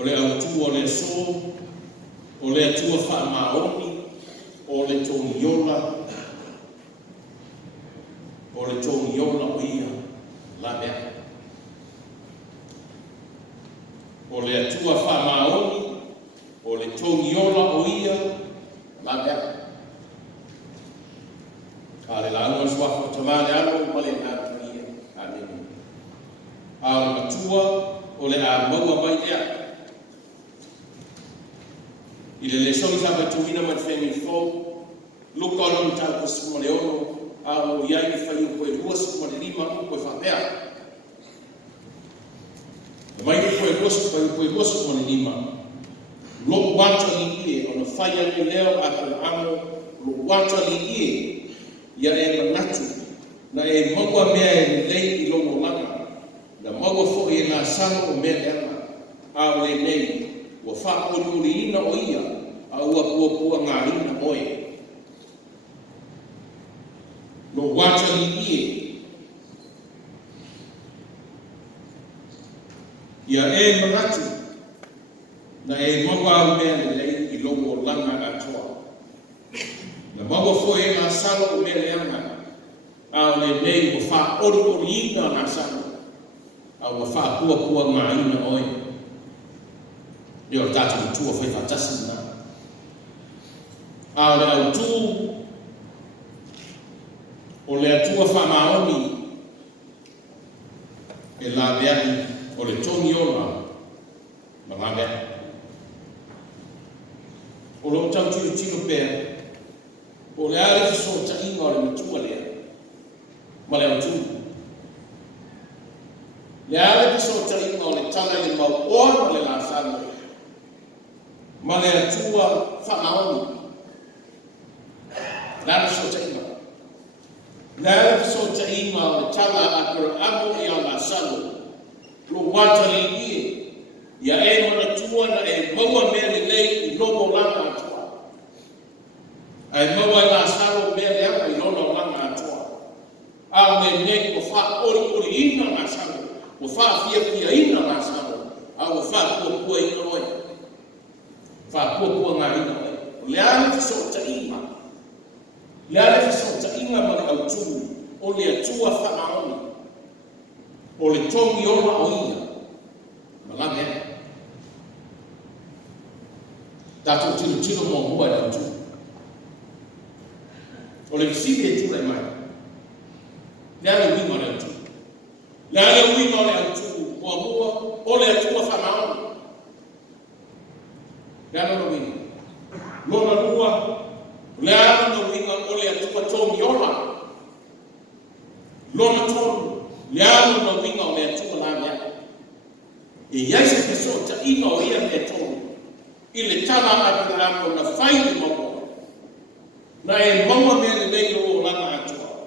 o le autu o le so, o le atua wha maoni, o le tōniola, o le tōniola o ia, la mea. O le atua wha maoni, o le tōniola o ia, la mea. Ka le launga suafa tamane alo, ma le nātuia, amen. A le matua, o le a maua mai ea. I le soni tapa tuina man whengi fō, luka ono ni tau kusiku male ono, a o iai ni whai koe rua siku male lima o koe whapea. E mai ni koe rua siku male lima, lo wanta ni ie, ono whai ane leo a koe amo, lo wanta ni ie, ia e manatu, na e maua mea e lei I longo langa, na maua fo e nā sana o mea leanga, a o le nei, ua whaapori ina o ia, a ua pua ngā ina oe. No wata ni ie. Ia e manatu, na e maua mea le lei I longo langa atoa. Na maua fo e ngā salo o mea leanga, a o le nei ua whaapori ina ngā salo, a ua whaapua ngā ina oe. Leo tatu tua foi fantastic na. A le autu o le atua whamaoni e la beani o le tōniola ma la beani. O lo tau tino pēr o le ale so ta inga o le matua lea ma le autu. Le ale so ta inga o le tala I mau oa le la sana ma le atua whamaoni. Nara so te inga. Nara so te inga o le tala a kura amo I a la salo. Lo wata li ie. Ia e mana tua na e maua mea le lei I lomo langa atua. A e maua la salo mea le anga I lono langa atua. A me ne ko wha ori ina la salo. Ko wha fia ina la salo. A ko wha kua ina oe. Whapua ngā ina oe. Le ale fiso ta inga. Le ale fiso ta inga ma le autu. O le atua whamaoni. O le tongi ona o ia. Ma la mea. Tātou tino mō hua le autu. O le kisibi e tūrei mai. Le ale winga le autu. Le ale winga le autu. Mō hua o le atua whamaoni. Lea no winga. Lona lua, lea no winga o le atua tongi ona. Lona tonu, lea no winga o le atua la mea. E iaise ke so ta ina o ia le tonu. I le tala apirako na whai I maua. Na e maua mea le nei o lana atua.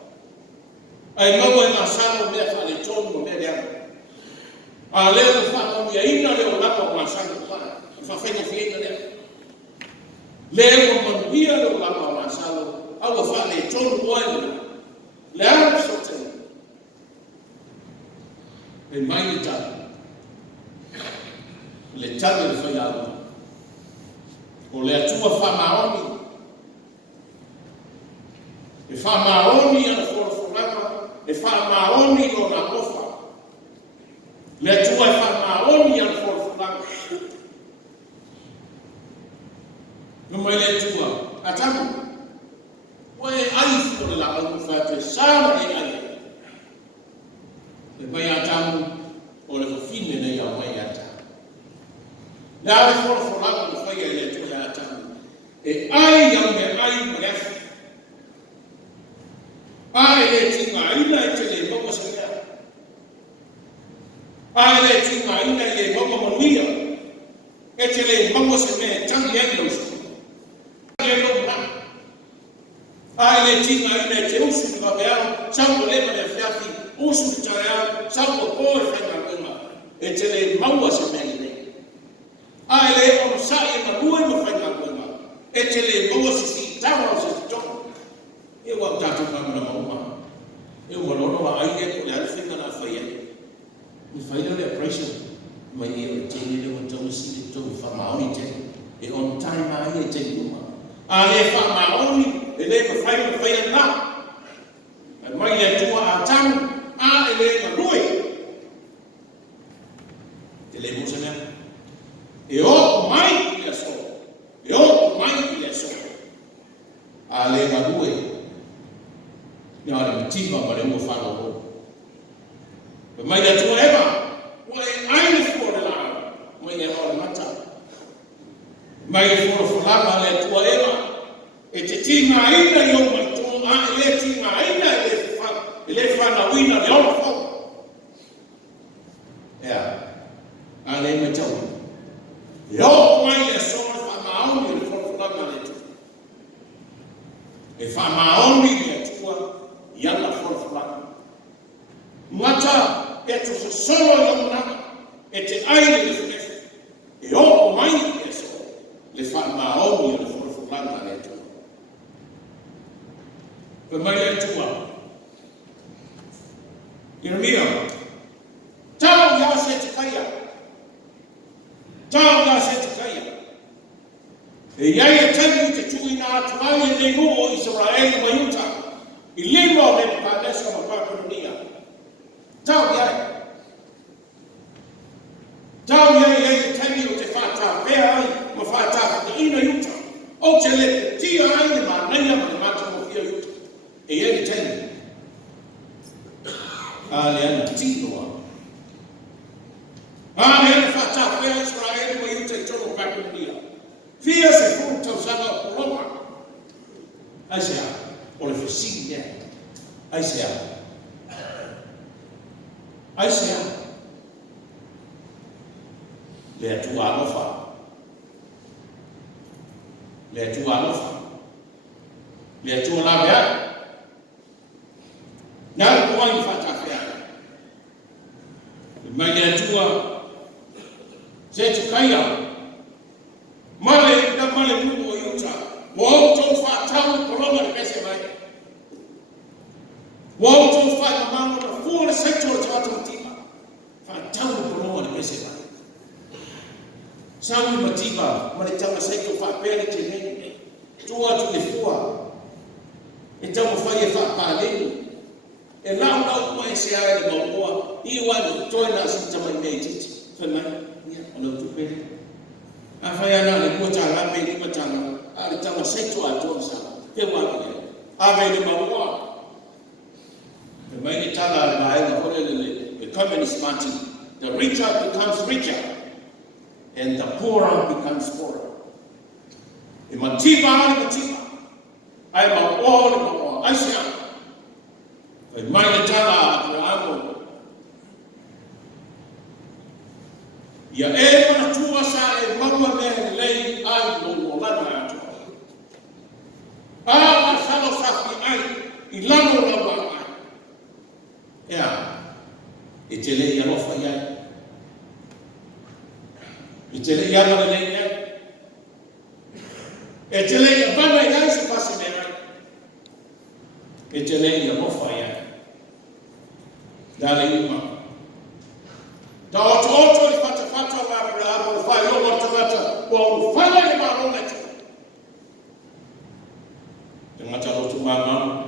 A e maua e ngā sano mea wha le tonu o mea lea. A lea le wha ia ina le o lana o ngā sano wha. Whawhenga whienga lea. Lea o manuia le o lama o masalo, awa wha le tonu oe le ara sote. E mai ni tani. Le tani le whai awa. O le atua wha maoni. E wha maoni ana whorofurama, e wha maoni o na ofa. Le atua e wha maoni ana whorofurama. No mai le tua, a tamu. Oe ai fo la au fa sama e ai. Le mai a tamu o le fine nei a mai a tamu. La le fo la ko fa le tua a tamu. E ai ya me ai me. Ai le tinga ina te le mo sa ya. Ai le tinga ina le mo mo nia. E te le mo sa me tangi e lo. Ai le tinga ina te usu ka beao, sango le mane fiafi, usu te tarea, sango koe whainga kunga, e te le maua sa meni ne. Ai le ono sa e manue mo whainga kunga, e te le maua si tawa o si toko. E wak tātou kamana mauma. E walono wa ai e ko le alwhinga na whaia. Mi whaina le appraisal, mai e o tēne le wa tausine. le fa maoni le fai na mai le tua a tang le lui le musana o mai le so o mai le so le lui ya le tima ma le mo fa lo mai le tua eva ai le fo la mai le ora mata mai le fo la le tua eva e te tima ina yo mai to le tima ina le fa na wina le ora fo ya ale me tau yo mai le so fa maoni le fo la le tu e fa maoni le tua yalla fo la mata e tu solo yo na e te ai le fo e o mai le so le fa maoni le fo la le tu pe mai le tua Yeremia, tau ya se te kaya. Tau ya se te kaya. E iai e tani te tui nā tuai e lengo o Israel mai uta. I lima o le Padesa ma Paparonia. Tau iai. Tau iai e tani o te whata pēr ai ma whata te ina uta. O te le tia ai ni ma naia ma mata mo fia uta. E iai e tani. Ale ana tinoa. Ale ana whata pēr Israel mai uta I toko Paparonia. Fia se fu tau sanga o Roma. Aisea, o le whasini e. Aisea. Aisea. Le atua alofa. Le atua alofa. Le atua la mea. Nā kua I whata whea. Mai le atua. Se tu kaia. Male mumu o yuta. Mo to fa tau korona le pese mai. Mo to fa na mamo na full sector to tima. Fa tau korona le pese mai. Sami matiba, male tau sector fa pele te ne. Tua tu le fua. E tau fa ye fa pa le. E lau ko e se ai le moa. I wa no toina si tamai meiti. Fa mai. Ono tu pele. Afaya le kota la pe ni matanga ale tama seto a tonsa ke wa ke ave ni mawa the mai tala le mai na hole le communist party the richer becomes richer and the poorer becomes poorer e matiba ai mawa asia e mai tala amo ya e mana tua sa e maua me lei ai no lana atu. Ah, salo safi ai I lano la wa. Ya. E te lei ya lofa ya. E te lei ya na lei ya. E te lei ya bana ya se pase me. E te lei ya lofa ya. Dale ima. Da oto I fata la bravo fai lo mata o fai le ma no leto. Te mata lo tu mama.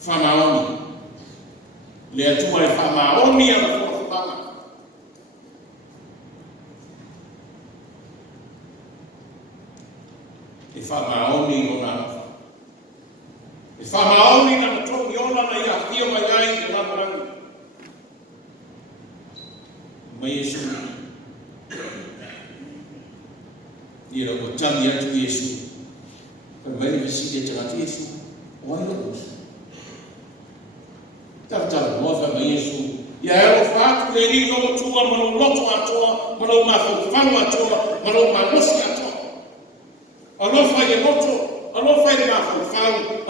Famaoni. Le tu mai famaoni ala ko fama. E famaoni ona. E famaoni na to yona na ya fio mai ai na marang. Mai Yesu dia ko tami atu Yesu kan mai visi dia tengah Yesu oi lo tata mo fa mai Yesu ya o fa le ni no tua mo lo to ato mo lo ma fa no ato mo lo ma no si ato alo fa ye moto alo fa ye ma fa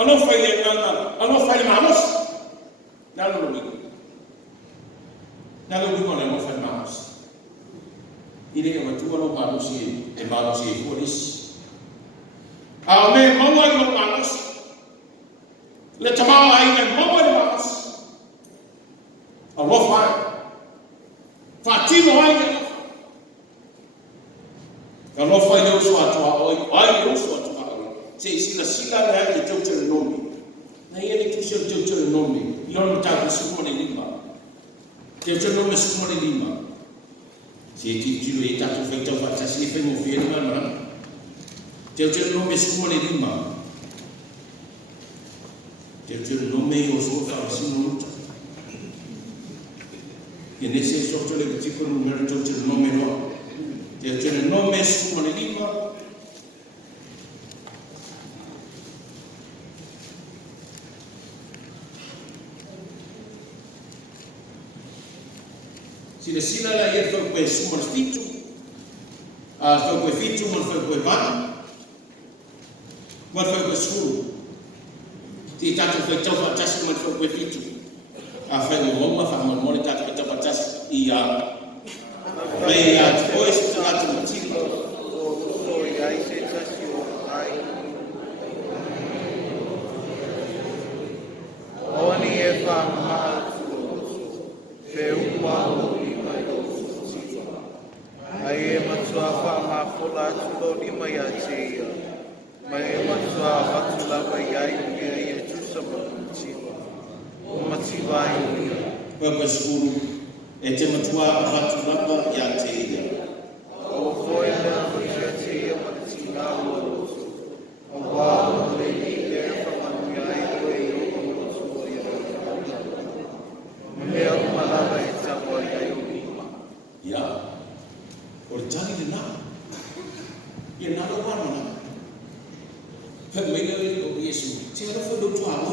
alo fa ye nana alo fa ye ma no na lo mi kona mo fa ma Ile e matua lo manusi e fuoris. A me maua I lo manusi. Le tamau ai ne maua I manusi. A lo fai. Fatimo ai ne. Kalau fai leo so atoa oi, ai leo so atoa oi. Se sila na ke tau nomi. Na ia ni tu se tau nomi. Ilon ta ko sumo ni lima. Tau nomi sumo ni lima. Se ti tiro e tatu fai tau fa tasi fe mo fi ni mana. Tau nomi sumo ni lima. Tau nomi o so fa sumo. Che ne sei sotto le piccole numero tutto il nome no. Che c'è il nome su una lingua. Si le sila la ia fa quel su una fitu. Fa quel fitu, ma fa quel van. Ma fa quel su. Ti tanto quel tau fa tassi ma fa quel fitu. Fai mo mo fa mo mo ta ta patas ia vai a depois ta ta motivo o ia se ta si o ai oni e fa ma fe u pa o ni mai o si ai e ma sua fa ma fola tu ni mai a se mai e ma sua fa tu la vai ai e tu sa Matiwai kwa skulu e te matua whatu rapa ia te ia. O koe mea ia te ia matina o o wā le i le whamanu ia i koe i o o ia. Mea umalawa e tawa ia i o ima. Ia, o le tani le nā. Ia nā la wāna. Pea mele o Yesu, te ara whadu tua o.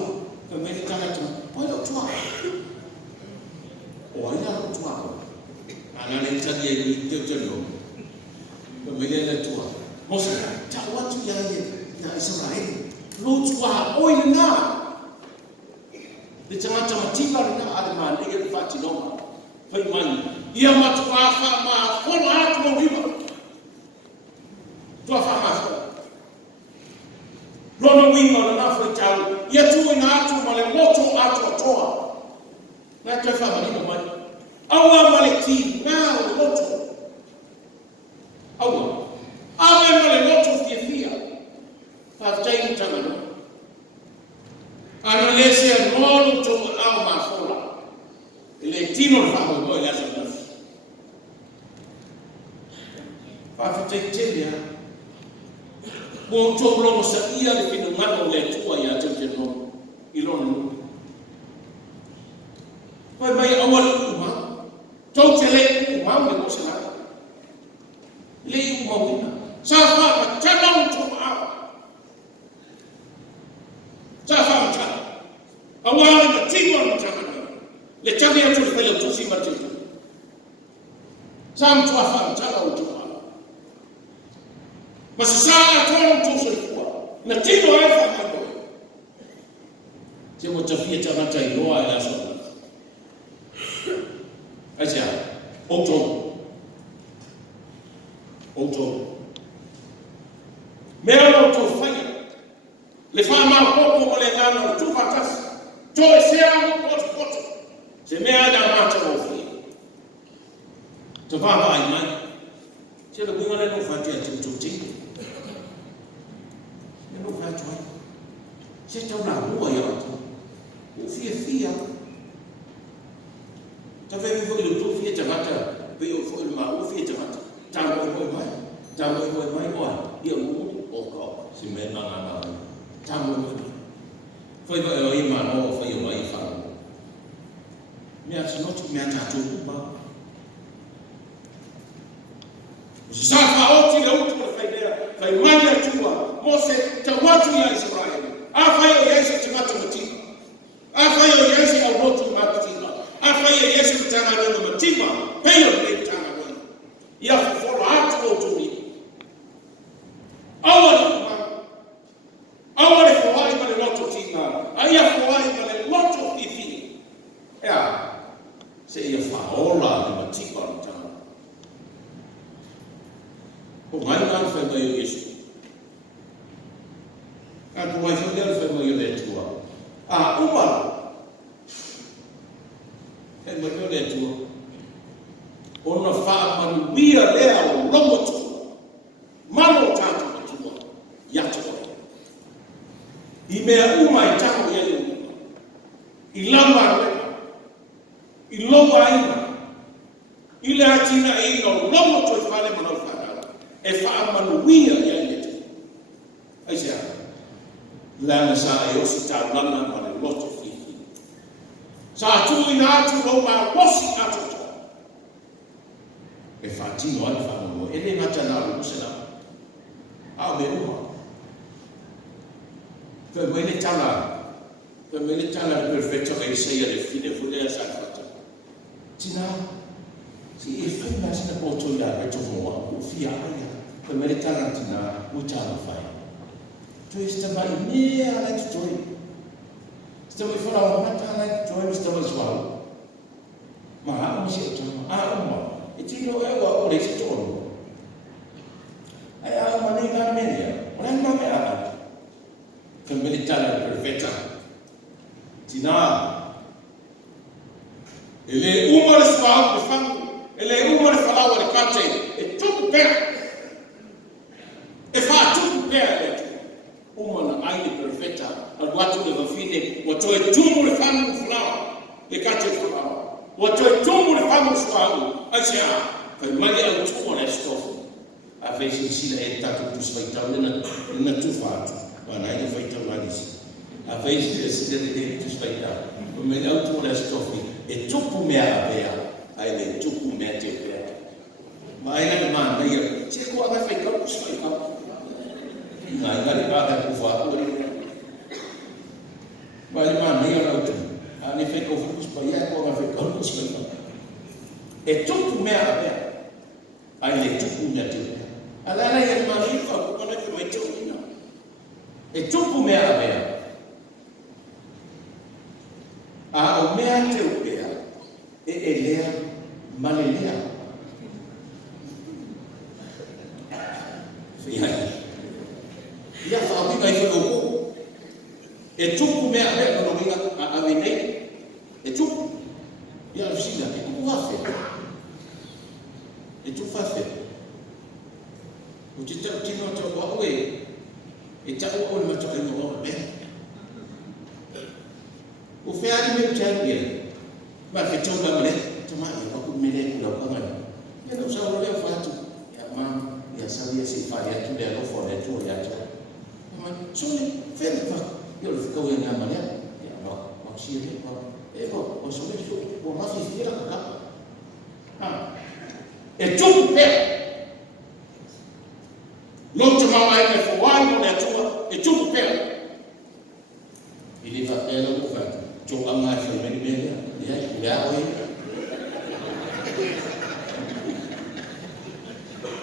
Pea mele tangata. Oi lo tua. Oi lo tua. Ana le tadi e te no. Me le tua. Mosa ta watu ya Israel. Lo tua oi na. Le tama matiba na alma ne ke fati no. Fai mai. Ia matua fa ma kono atu mo viva. Tua fa ma. Lono winga na fa tau. Ia tu ina atu ma le moto atu toa. Na te fa ma ni mai. Awa maleti na loto. Awa. Awe male loto fia. Fa tai tanga. Ana lese no to au ma fola. Le tino fa mo la sa. Fa tai telia. Bo to lo sa ia le pino mano le tua ya te no. Ilon. Pai mai awal uma. Tau te le uma me ko sa. Le uma una. Sa fa ma tana to ma. Sa fa ma tana. Awal ma tingo ma tana. Le tani atu le pele to si ma te. Sa ma fa ma tana to ma. Ma sa atu to so kwa. Na tino ai fa ma ko. Te mo tafia tana tai loa ya so. Aja, auto. Mea auto fai. Le fa ma poco mo le ngano tu patas. To se a pot. Se mea da mata o fi. To va vai mai. Se lo bunga le no fati a tu ti. Ne no fati. Se ta una rua ya. O fia. Ta ve vo le tu fia tamata, ve o fo ma o fia tamata. Ta mo mai o ia mu o ko si me na. Ta mo. Foi va o ima no foi o mai fa. Me as no tu me ata tu ba. Sa fa o ti le utu fa idea, fa imani tua, Mose ta watu ya Israeli. Afa yo Yesu tamata mti. Afa yo Yesu au motu mati. Afai Yesu tana no matima, peyo le tana no. Ya for atu to me. Awali for wali male loto tina. Aya for wali male loto ifi. Ya. Se ya fa ola no matima tana. Ko mai na fa peyo Yesu. mea uma e tango ia i uma. I lama rema. I loa ina. I le atina e ino lomo toi whale manau whanau. E wha manuia ia i te. Ai sea. Lana sa e osi tā lana ma le loto fihi. Sa tu ina atu lo ma wosi atu to. E wha tino ai wha manuia. E le ngata nā lo se nā. A me uma. Fe mwene tala. Fe mwene tala le perfecto e seia le fine fulea sa fata. Tina. Si e whaina sina poto ia reto moa. U fia aia. Fe mwene tala tina. Utala whai. Toi stama i mea lai tu toi. Stama i whara o mata lai tu toi. Stama i swau. Ma haa misi o tama. A uma. E tino e wa o reisi tonu. Ai a uma nei ngā merea. Ona ngā mea ana. Femelitana perfetta. Tina. Ele uma le swau le fangu. Ele uma le whalawa le kate. E tuku pera. E wha tuku pera le tu. Uma na aile perfetta. Al watu le wafine. Wato e tumu le fangu whalawa. Le kate whalawa. Wato e tumu le fangu swau. Asia. Kai mali au tumu le stofu. A vesi sila e tatu tuswaitau lena tufatu. Mana ai vai tão lá nisso. A vez de se ter que respeitar. O melhor tu és tofi. E tu come a ver. Aí ele tu come a te ver. Mas aí na mão aí. Se com a vai ficar com isso aí. Não, ele vai dar o fato. Mas mano, aí ela outra. A nem fica com isso para aí com a vai ficar com isso aí. E tu come a ver. Aí ele tu come a te ver. Ela aí ele mano fica com a que vai ter e tupu mea mea. A o mea te upea. E lea malelea. Whihai. Ia whaawinga i whakauko. E tupu mea mea no winga a winei. E tupu. Ia usina. E kuku hafe. E tupu hafe. O te tau tino tau waue. E tako o le mataka inga wama mea. O whiari me utau ia. Ma whetau ma mare. Tama ia waku mele kula ukangani. Ia no sao lea whatu. Ia mama. Ia sawi ia se whai atu lea lofo lea tua ia atu. Ma sone whene pa. Ia le whikau ia ngā manea. Ia waksia le pa. E pa. O sone so. O mafi whira kaka. E tupu pea. Longe mau ai me fowai mo le atua e tupu pera. I le whapela mo whatu. Tō anga e whaimeni mea. Ia, lea oi.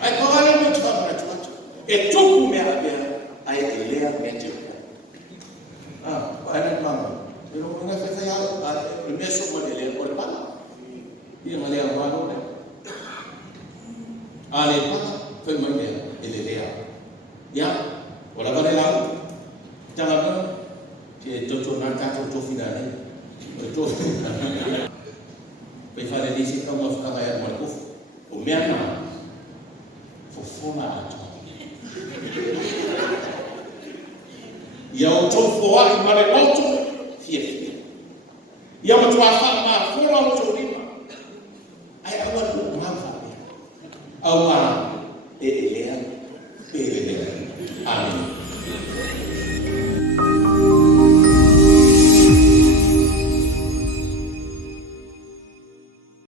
Ai kawale mo te whapena tuatu. E tupu mea mea. Ai e lea mea te upo. Paena mama. E ro mga whewhai au. E mea so ma le lea o le pala. Ia nga lea wano le. A le pala. Whaimai mea. E le lea. Ia, o la vale lau. Tanga mea. Ke toto nā tātou tōwhina nei. O tōwhina. Pei whare nisi kau ngā whakanga ia mwana kofu. O mea nā. Fofona ato. Ia o tōwhoa i mare auto. Fia fia. Ia o tua wha mā fora o tō rima. Ai awa nō ngā whapea. Au mā. E lea. E lea. Amen.